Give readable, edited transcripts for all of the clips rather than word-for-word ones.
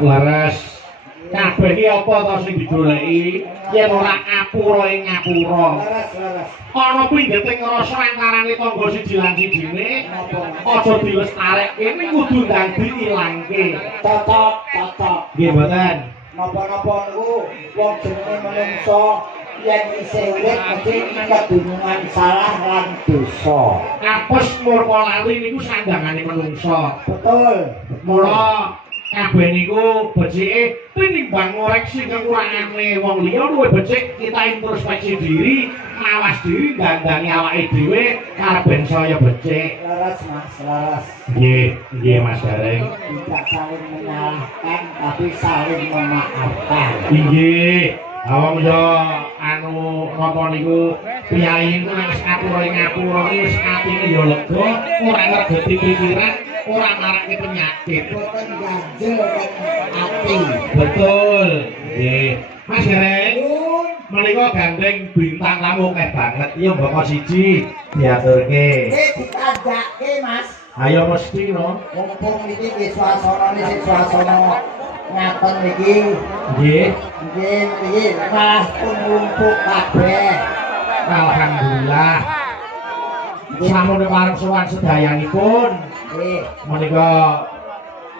Laras kabeh iki apa to sing digoleki yen ora ngapura ing ngapura. Ana pinggete ngrasa antarane tangga siji lan sijine aja dilestarekke ning kudu ndang diilangke. Cocok. Nggih mboten. Napa-napa niku wong jenenge menungso yen isih urip mesti kedunungan salah lan dosa. Apes murka lali niku sandangane menungso. Betul. Mula kabeh niku becike tinimbang ngoreksi kekurangane wong liya luwih becik kita introspeksi diri, mawas diri dandangi awake dhewe karep saya becik. Laras Mas, laras. Nggih Mas Gareng. Tidak saling menyalahkan tapi saling memaafkan. Inggih. Awang yo anu napa niku priyayi niku nek ngapura wis atine yo lega, ora ngergeti pikiran, ora marake penyakit. Boten ganjel kan ati. Betul. Nggih. Mas Gareng, menika gandeng bintang tamu akeh banget. Iya mbok siji diaturke. Ditajake Mas. Ayo mesti no. Mumpung iki nggih suasanane sing suasana ngaten iki. Nggih. Nggih, malah pun ngumpul kabeh. Alhamdulillah. Sampun pareng sowan sedayanipun. Nggih. Menika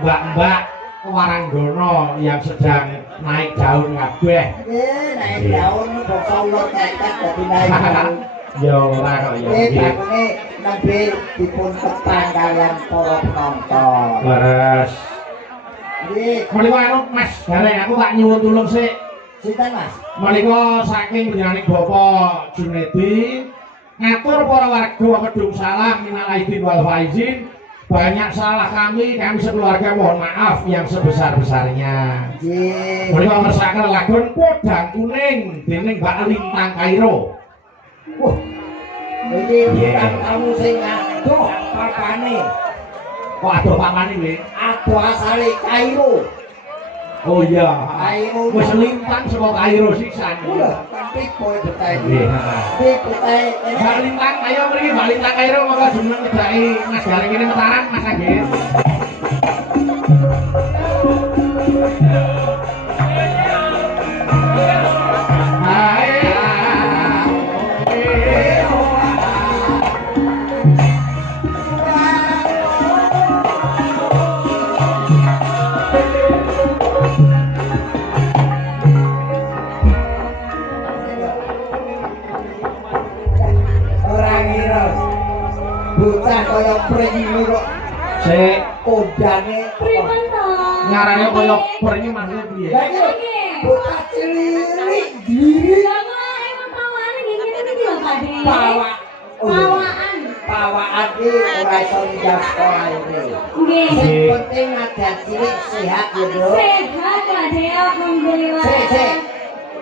mbak-mbak Waranggono yang sedang naik daun kabeh. Nggih, naik daun bangsa ulut keket dadi naik daun. Ya ora kok ya. Nggih, bakune nembe dipun petang kalian para penonton. Leres. Nggih, Menika anu Mas Gareng aku tak nyuwun tulung sik. sinten Mas? Menika saking panjenengan Bapak Junedi ngatur para warga Kedung Salam minal aidin wal faizin. Banyak salah kami sekeluarga mohon maaf yang sebesar-besarnya. Nggih. Menika ngersakaken lagun Podang Kuning dening Mbak Lintang Kairo. Wah. Iki bukan kamu sing aduh papane. Kok adoh pamane kowe? Aduh asale Kairo. Oh iya. Kairo. Wis lintang saka Kairo sisan. Ulah, tapi kowe betah Nggih, iki. heeh. Iki betah Mbak Lintang, ayo mriki Mbak Lintang Kairo monggo jeneng ngedaki Mas Gareng ini metaran Mas Agil. Bocah kaya pring kok Sik kodane Primen to? ngarane kaya pring maksud piye? Lah iki bocah cilik diri Lah kok emang pawakane ngene iki lho Pak De. pawak Pawaan. pawaan iki ora iso ninggal sekolah iki. Nggih. Sing penting ada cilik sehat ya, Bro. Sehat Pak De, alhamdulillah. Sik.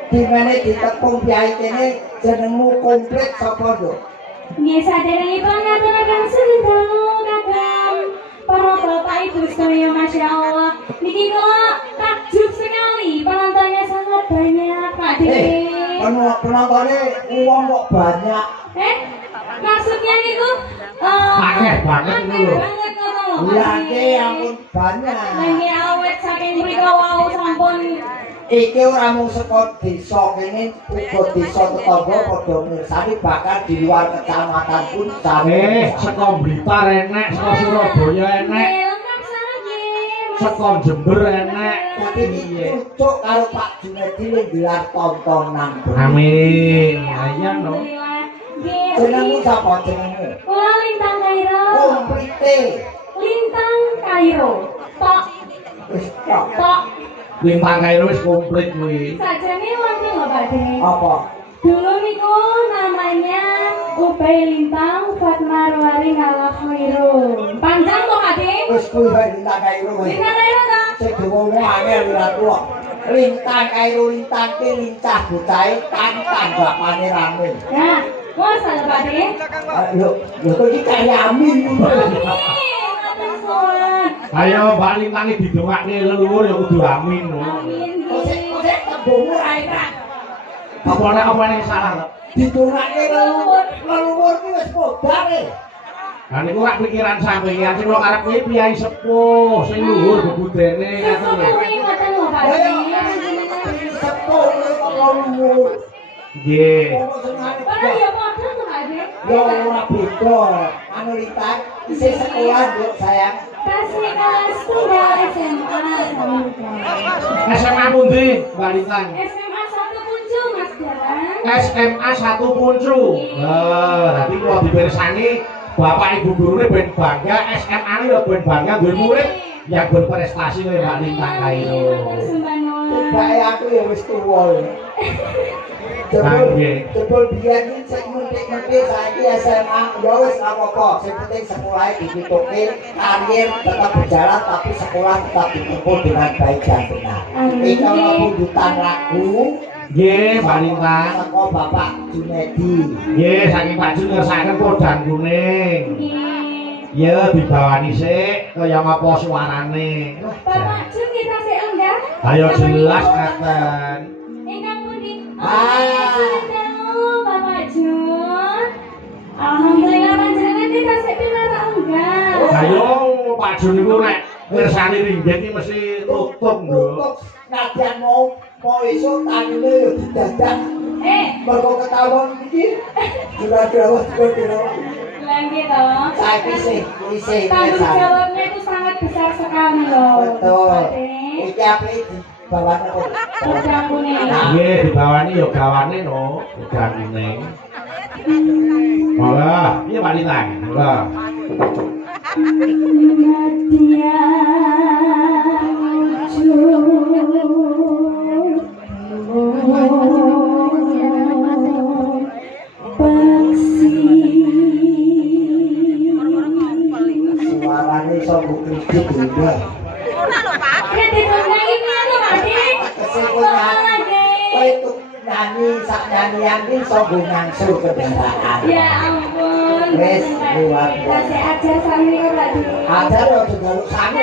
Dimana ditepung piye kene jenengmu komplit sapa, Dok? Nggih saderengipun ngaturaken sedalu Kakang para bapak ibu sedaya Masya Allah. Niki kok takjub sekali penontonnya sangat banyak Pak De. Penontonnya uang kok banyak. Maksudnya niku Akeh banget niku lho. banget ngono. Lagi ampun banyak. Nggih awet saking mriko wau sampun Iki ora mung saka desa kene, uga desa tetangga padha mirsani bahkan di luar kecamatan pun sami. Saka Blitar enek, saka Surabaya enek, lengkap sana nggih. saka Jember enek. Tapi iki cocok karo Pak Junedi ning gelar tontonan. Amin. Ayo no. Nggih. Jenengmu sapa jenengmu? Kula Lintang Kairo. Komplite. Lintang Kairo. Tok Wis tok. tok. Lintang Kairo wis komplit kuwi. Sajane wonten lho Pak De. Apa? Dulu niku namanya Ubay Lintang Fatmarwari Ngalah Khairun. Panjang kok Pak De? Wis kuwi wae Lintang Kairo wae. Lintang Kairo ta? Sing diwongno angel ora tuwa. Lintang Kairo lintang ki lincah bocahe tanggapane rame. Nah, masa lho Pak De? Lho kok iki kaya amin. Ayo Mbak Lintang iki didongakne leluhur ya kudu amin no. Amin. Kok tembung ora enak. Apa nek salah lho? Didongakne leluhur ki wis podare. Lah niku lak pikiran sampeyan sing kok arep kuwi piyai sepuh sing luhur bebudene ngoten lho. Ngoten lho Pak. Sepuh kok luwur. Nggih. Ora ya padha to Pak. Yo ora beda. Anu Rita isih sekolah, Duk, sayang. Kasih kelas tunggal SMA Samudra. SMA pundi, Mbak Lintang? SMA 1 Puncul Mas Dalang. SMA 1 Puncu. Nanti kalau dibersani Bapak Ibu gurune ben bangga, SMA ini ya ben bangga duwe murid yang berprestasi kaya Mbak Lintang kae lho. Bae aku ya wis tuwa. Jebul biyen iki sing mentik-mentik saiki SMA ya wis ora apa-apa, sing penting sekolah ditutupi, karir tetap berjalan tapi sekolah tetap ditempuh dengan baik dan benar. Iki ana pundutan lagu Nggih, Mbak Lintang. saka Bapak Junedi. Nggih, saking Pak Jun ngersakaken podang kuning. Ya dibawani sik kaya apa suarane. Bapak Jun kita sik enggak? Ayo jelas ngaten. Ingkang pundi? Ah. Bapak Jun. Alhamdulillah panjenengan kita sik pinara enggak? Ayo Pak Jun niku nek ngersani ringgit iki mesti tutup lho. Untuk nadyan mau esuk tanine yo didadak. Mergo ketahuan iki juga dawet. Lagi toh. Saiki sih, isih Tanggung jawabnya itu sangat besar sekali loh. betul. Iki ape dibawane kok. Podang kuning. Nggih, dibawani ya gawane no, podang kuning. Monggo, piye Pak Lintang? Monggo. Suarane iso mbok kredit lho. Kowe tuh nyanyi sak nyanyian iki iso nggo ngangsul kendaraan. Ya ampun. Wes luar Kasih ajar sami Pak. Ada yo njaluk sami.